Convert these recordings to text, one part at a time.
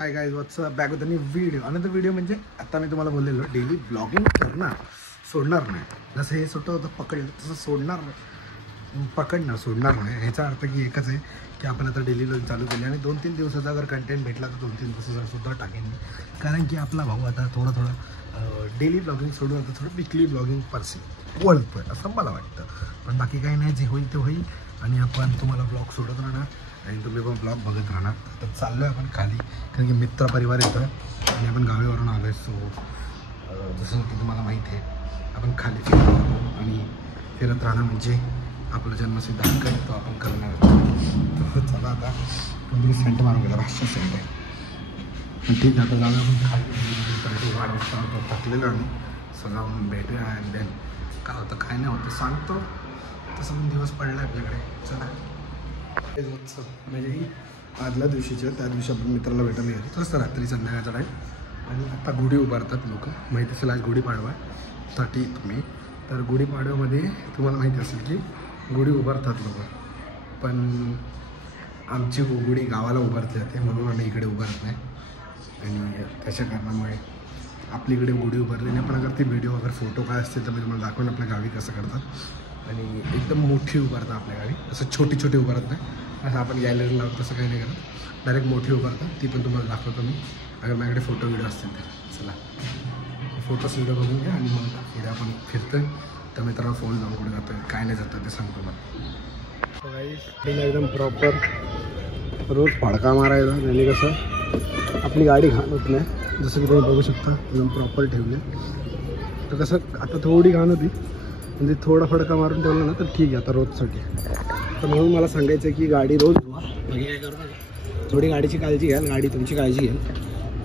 Hi guys what's up back with new video. Another video म्हणजे आता मी तुम्हाला बोललेलो डेली ब्लॉगिंग करणार, सोडणार नाही. जसं हे सुटं होतं पकडलं तसं सोडणार सोडणार नाही. ह्याचा अर्थ की एकच आहे की आपण आता डेली ब्लॉगिंग चालू केली आणि 2-3 दिवसाचा अगर कंटेंट भेटला तर 2-3 दिवसाचा सुद्धा टाकेन मी. कारण की आपला भाऊ आता थोडं डेली ब्लॉगिंग सोडून आता थोडं वीकली ब्लॉगिंग परसी वळतो आहे असं मला वाटतं. पण बाकी काही नाही, जे होईल ते होईल आणि आपण तुम्हाला ब्लॉग सोडत राहणार आणि तुम्ही पण ब्लॉग बघत राहणार. तर चाललो आहे आपण खाली, कारण की मित्र परिवार येतं आणि आपण गावावरून आलो आहे. सो जसं की तुम्हाला माहिती आहे आपण खाली फिरत राहणं म्हणजे आपलं जन्मसिद्ध हक्क आहे, तो आपण करणार. तर चला आता कोणतरी सेंट मारून गेला, भाषा सेंट आहे. ठीक आहे, आता जाऊया आपण खाली. वाढ थकलेलो आम्ही सगळं भेटूया अँड देन काय होतं काय नाही होतं सांगतो. तसं पण दिवस पडला आपल्याकडे. चला म्हणजे आदल्या दिवशीच्या त्या दिवशी आपण मित्राला भेटायला गेलो तसं रात्री संध्याकाळचा टाईम. आणि आता गुढी उभारतात लोक, माहिती असेल आज गुढीपाडवा 30th मे. तर गुढीपाडव्यामध्ये तुम्हाला माहिती असेल की गुढी उभारतात लोक, पण आमची गुढी गावाला उभारली जाते म्हणून आम्ही इकडे उभारत नाही. आणि त्याच्या कारणामुळे आपली इकडे गुढी उभारली नाही. पण अगर ती व्हिडिओ अगर फोटो काय असतील तर मी तुम्हाला दाखवून आपल्या गावी कसं करतात. आणि एकदम मोठी उभारतात आपल्या गावी, असं छोटी उभारत नाही असं आपण गॅलरी लावतो तसं काही नाही करत, डायरेक्ट मोठी उभारतात. ती पण तुम्हाला दाखवतो मी अगर माझ्याकडे फोटो व्हिडिओ असतील तर. चला फोटोज व्हिडिओ बघून घ्या आणि मग पुढे आपण फिरतो आहे. तर मित्रांनो फोन जाऊन कुठे जातो आहे काय नाही जातं ते सांगतो मला. एकदम प्रॉपर रोज फडका मारायचा म्हणजे कसं आपली गाडी घाण होत नाही. जसं की तुम्ही बघू शकता एकदम प्रॉपर ठेवले. तर कसं आता थोडी घाण होती म्हणजे थोडा फडका मारून ठेवला ना तर ठीक आहे आता रोजसाठी. तर म्हणून मला सांगायचं आहे की गाडी रोज धुवा, बाकी काय करू नका. थोडी गाडीची काळजी घ्याल, गाडी तुमची काळजी घ्याल.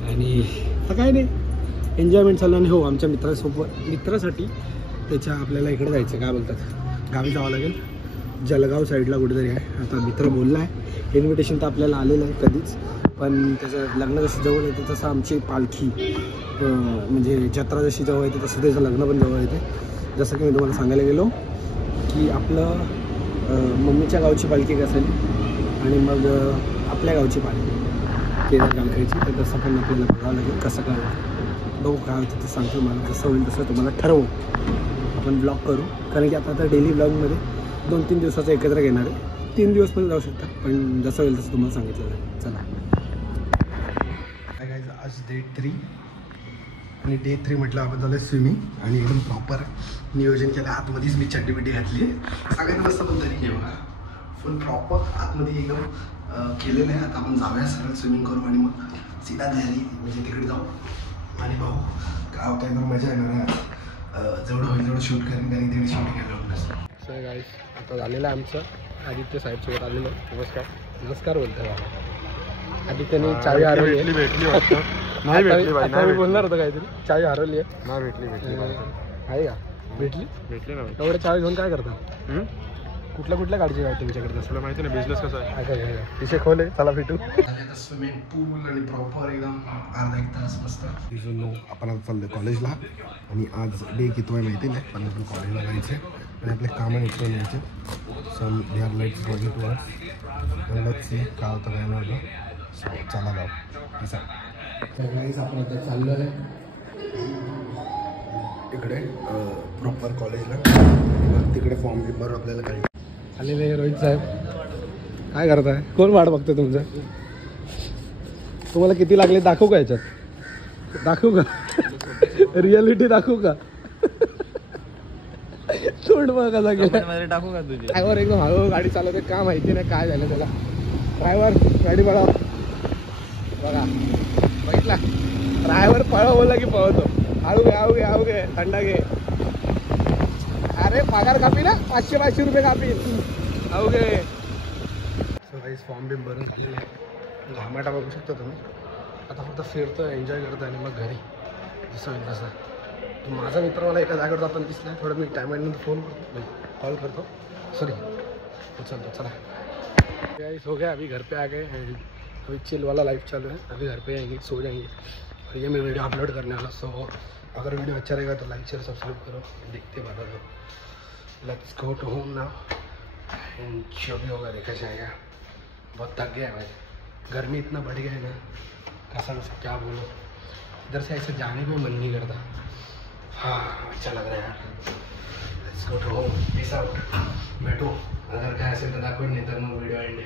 आणि आता काय नाही एन्जॉयमेंट चालू. आणि हो आमच्या मित्रासाठी त्याच्या आपल्याला इकडे जायचं काय बोलतात गावी जावं लागेल, जळगाव साईडला कुठेतरी आहे. आता मित्र बोलला आहे, इन्व्हिटेशन तर आपल्याला आलेलं आहे कधीच, पण त्याचं लग्न जसं जवळ येते तसं आमची पालखी म्हणजे जत्रा जशी जवळ येते तसं त्याचं लग्न पण जवळ येते. जसं की मी तुम्हाला सांगायला गेलो की आपलं मम्मीच्या गावची पालखी असेल आणि मग आपल्या गावची पालखी केदार कालकायची. तर तसं पण आपल्याला बघावं लागेल कसं काय बघू काय होतं ते सांगतो मला. जसं होईल तसं तुम्हाला ठरवू आपण ब्लॉग करू. कारण की आता डेली ब्लॉगमध्ये 2-3 दिवसाचं एकत्र घेणार आहे. 3 दिवस पण जाऊ शकतात, पण जसं होईल तसं तुम्हाला सांगितलं जाईल. चला काय काय आज डे 3 आणि डे 3 म्हटलं आपण झालं स्विमिंग आणि एकदम प्रॉपर नियोजन केलं. आतमध्येच मी चड्डी घातली सगळ्यात मस्त पद्धतीने घे बघा, फुल प्रॉपर आतमध्ये एकदम केलेलं आहे. आता आपण जाऊया सरळ स्विमिंग करू आणि मग सीधा घरी म्हणजे तिकडे जाऊ आणि भाऊ काय होतं एकदम मजा येणार आहे. जेवढं होईल तेवढं शूट करेन आणि तिकडे शूट केलं. सर गाईस आता झालेलं आहे आमचं आदित्य साहेबसोबत आलेलं. नमस्कार बोलतो बाबा. आदित्यने चावी हरवली आहे. बोलणार होतं काहीतरी चावी हरवली आहे. नाही भेटली आहे का? भेटली ना. एवढं चावी घेऊन काय करता? कुठल्या गाडीची गाडी तुमच्याकडे तसं माहिती नाही. बिझनेस कसा आहे तिथे खोले. चला भेटू. स्विमिंग पूल आणि प्रॉपर एकदम अर्धा 1 तास मस्त. आपण आता चाललो कॉलेजला आणि आज डे किती आहे माहिती नाही, पण आपण कॉलेजला जायचे आणि आपले कामं निघून यायचे. So they are lights going to us. म्हणलंच काय होतं काय नव्हतं. सो चला जाऊ असं. तर गाईज आपण आता चाललो आहे तिकडे प्रॉपर कॉलेजला. मग तिकडे फॉर्म पेपर आपल्याला काही आलेले. रोहित साहेब काय करताय? कोण वाट बघतो तुमचं? तुम्हाला किती लागले दाखवू का याच्यात? दाखवू का? रियालिटी दाखवू का? सोड मग कसा गेला टाकू का तुझी? ड्रायव्हर एकदम हळू गाडी चालवते का माहिती नाही काय झालं त्याला. ड्रायव्हर गाडी पळव बघा, बघितला ड्रायव्हर पळव बोलला की पळवतो. हळू घे थंडा घे. अरे पगार कापी ना 500 रुपये कापी. अहो गे सकाळी फॉर्म बी भरून झालेलं आहे. घामाटा बघू शकता तुम्ही. आता फक्त फिरतो एन्जॉय करतो आणि मग घरी जसं होईल तसं. माझा मित्र मला एका जागेवर जाताना दिसला. थोडं मी टायमानंतर फोन करतो कॉल करतो सॉरी चलतो. चला गाइस हो गया, अभी घर पे आ गए हैं. अभी चिल वाला लाइफ चालू है. अभी घर पे आएंगे, सो जाएंगे और ये मैं वीडियो अपलोड करने वाला. सो अगर वीडियो अच्छा रहेगा तो लाइक शेयर सब्सक्राइब करो. देखते बता दो. Let's go to home now and जो भी होगा देखा जाएगा. बहुत थक गया है भाई, गर्मी इतना बढ़ गया है ना कसम से क्या बोलो, इधर से ऐसे जाने में मन नहीं करता। हाँ अच्छा लग रहा है यार। Let's go to home, peace out. भेटू अगर काय असेल तर दाखवेन, नाही तर मग व्हिडिओ एंड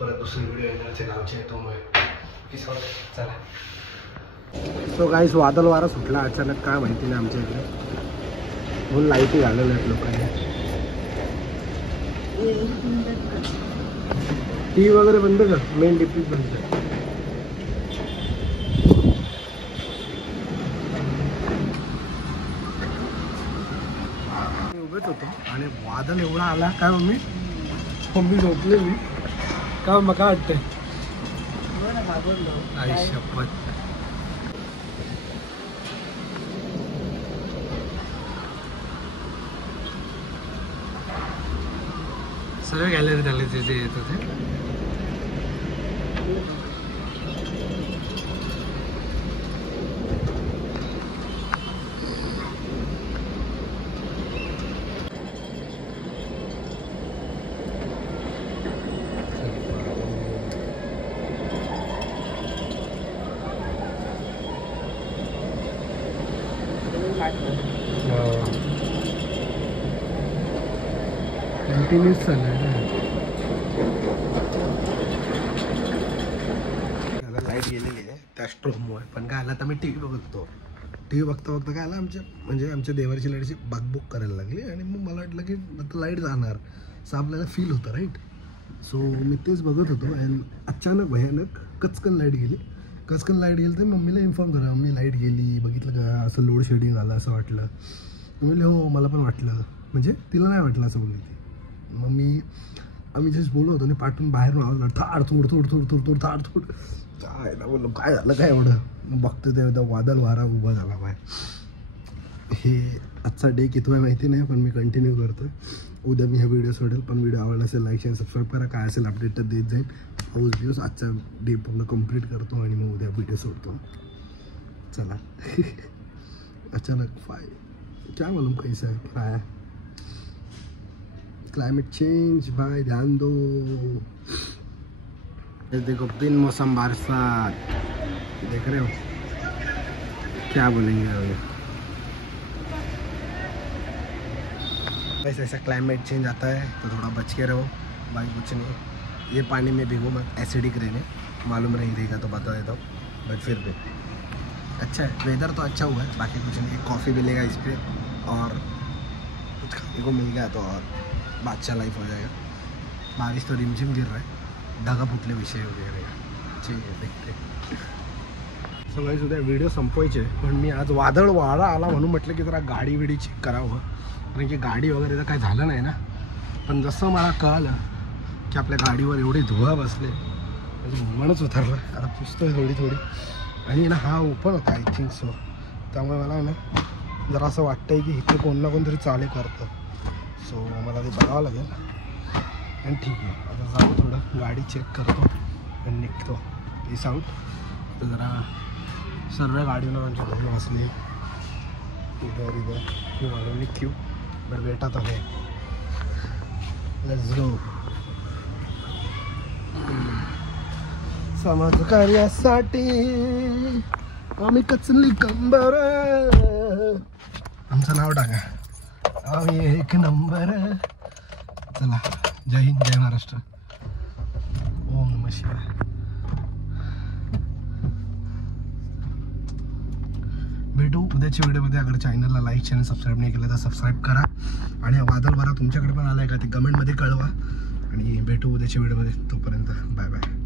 परत दुसरी व्हिडिओ येण्याचे गावचे तो मग पीस आउट. चला. सो गाईस वादळ वारा सुटला अचानक, काय माहिती नाही आमच्या इकडे, म्हणून लाईटी घालवल्या आहेत लोकांनी. टी वगैरे बंद कर, मेन डीपीच बंद कर. उभेच होतो आणि वादळ एवढा आला. काय मम्मी झोपलेली का मग काय वाटतंय? आई शपथ. सर्व गॅलरी झाले तिथे येत होते. कंटिन्यूस चालू आहे ना. त्याला लाईट गेलेली आहे त्या स्ट्रोममुळे, पण काय आला तर मी टी व्ही बघतो. टी व्ही बघता बघता काय आला, आमच्या देवाची लाईटची बाकबुक करायला लागली आणि मग मला वाटलं की आता लाईट जाणार असं आपल्याला फील होतं राईट. सो मी तेच बघत होतो आणि अचानक भयानक कचकन लाईट गेली. कचकन लाईट गेली तर मम्मीला इन्फॉर्म करा, मम्मी लाईट गेली बघितलं का, असं लोड शेडिंग आलं असं वाटलं. म्हणले हो मला पण वाटलं, म्हणजे तिला नाही वाटलं असं बोलली ती. मग आम्ही जस्ट बोललो होतो आणि पाठून बाहेरून आवाज थाड थोड थोड थोड थोड थोड थाड थोड. काय ना बोललो काय झालं काय एवढं. बघतो ते वादळ वारा उभा झाला बाहेर. हे आजचा डे किती आहे माहिती नाही, पण मी कंटिन्यू करतो. उद्या मी हा व्हिडिओ सोडेल, पण व्हिडिओ आवडला असेल लाईक शेअर सबस्क्राईब करा. काय असेल अपडेट तर देत जाईल. पाऊस दिवस आजचा डे पूर्ण कंप्लीट करतो आणि मग उद्या व्हिडिओ सोडतो. चला. अचानक क्या मालूम कैसा है क्या है. क्लाइमेट चेंज भाई ध्यान दो. देखो बिन मौसम बरसात देख रहे हो, क्या बोलेंगे अभी. वैसे ऐसा क्लाइमेट चेंज आता है तो थोड़ा बच के रहो भाई, कुछ नहीं. ये पानी में भिगो मत, एसिडिक रहने. मालूम नहीं रहेगा तो बता देता हूँ, बट फिर भी अच्छा है. वेदर तो अच्छा हुआ है, बाकी कुछ नहीं. कॉफ़ी मिलेगा इस पर और कुछ खाने को मिल गया तो और बादशाह लाइफ हो जाएगा. बारिश तो रिमझिम गिर रहा है, धागा फुटले विषय वगैरे. ठीक आहे देखते. सगळे सुद्धा व्हिडिओ संपवायचे, पण मी आज वादळ वारा आला म्हणून म्हटलं की जरा गाडी विडी चेक करावं, कारण की गाडी वगैरे तर काय झालं नाही ना. पण जसं मला कळलं की आपल्या गाडीवर एवढे धुवा बसले, म्हणजे मनच उतरलं. आता पुसतोय थोडी थोडी आणि ना हा ओपन होता आय थिंक सो, त्यामुळे मला ना जरा असं वाटतंय की इथे कोण ना कोणतरी चाले करतं. सो मला ते बघावं लागेल. आणि ठीक आहे आता जाऊ, थोडं गाडी चेक करतो आणि निघतो. Peace out. तर जरा सर्व गाडीनं म्हणजे धुवून बसली इधर इधर क्यों मालूम नहीं क्यों, बरं बेटा तो है. Let's go. समाज कार्यासाठी आम्ही कचली कंबर. आमचं नाव टाका, आम्ही एक नंबर. चला जय हिंद जय महाराष्ट्र. ओम नमः शिवाय. भेटू उद्याच्या व्हिडिओमध्ये. अगर चॅनलला लाईक चॅनल सबस्क्राईब नाही केलं तर सबस्क्राईब करा. आणि वादळ वारा तुमच्याकडे पण आला आहे का ते कमेंटमध्ये कळवा. आणि भेटू उद्याच्या व्हिडिओमध्ये. तोपर्यंत बाय बाय.